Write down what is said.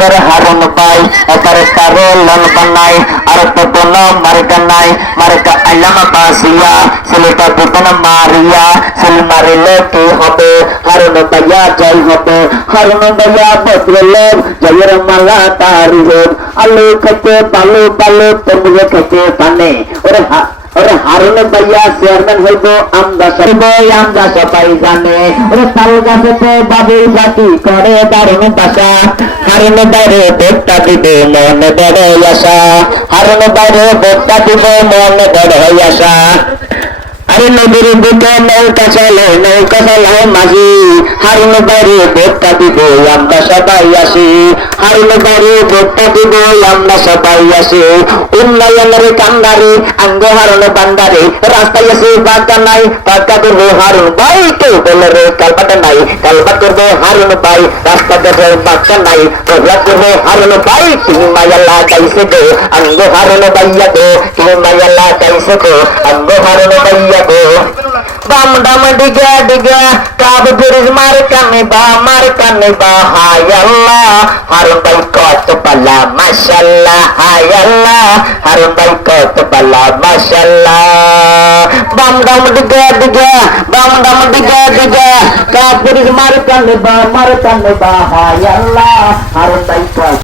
আমাদের হারুন ভাই এবারে কারো লন বানাই আর তো কোনো মার্কা নাই মার্কা আলামা বাসিয়া ছেলেটা দুটো মারিয়া ছেলে মারিলে কি হবে হারুন ভাইয়া জয় হবে হারুন ভাইয়া বদলের জয়ের মালা তারি হোক আলু খেতে বালু বালু তমুলে খেতে পানে ওরে হারুন ভাইয়া চেয়ারম্যান হইব আমরা সবাই জানে ওরে তাল গাছেতে বাবুর জাতি করে দারুণ বাসা হারুন বাইরে ভোটটা দিবে মনে বড় আশা হারুন বাইরে ভোটটা দিবে মনে বড় আশা আরে নদীর বুকে নৌকা চালায় মাঝি হারুন বাইরে ভোটটা দিব আমরা সবাই আসি হারুন বাইরে ভোটটা দিব আমরা সবাই আসি উন্নয়নের কান্দারে আঙ্গ হারুন বান্দারে রাস্তায় এসে বাঁকা নাই বাঁকা করবো হারুন ভাই কেউ বলে রে কালবাটা নাই কালবা করবো হারুন ভাই রাস্তা দেবে বাঁকা নাই প্রভাব করবো হারুন ভাই তুমি মায়ালা গাইছে গো আঙ্গ হারুন ভাইয়া গো তুমি মায়ালা গাইছে গো আঙ্গ হারুন ভাইয়া গো বাম ডাম ডিগা ডিগা কাব ফিরিস মার কানে বা হায় আল্লাহ হারুন ভাই কত পালা মাশাআল্লাহ হায় আল্লাহ হারুন ভাই কত পালা মাশাআল্লাহ বাম ডাম ডিগা ডিগা কাব ফিরিস মার কানে বা হায় আল্লাহ হারুন ভাই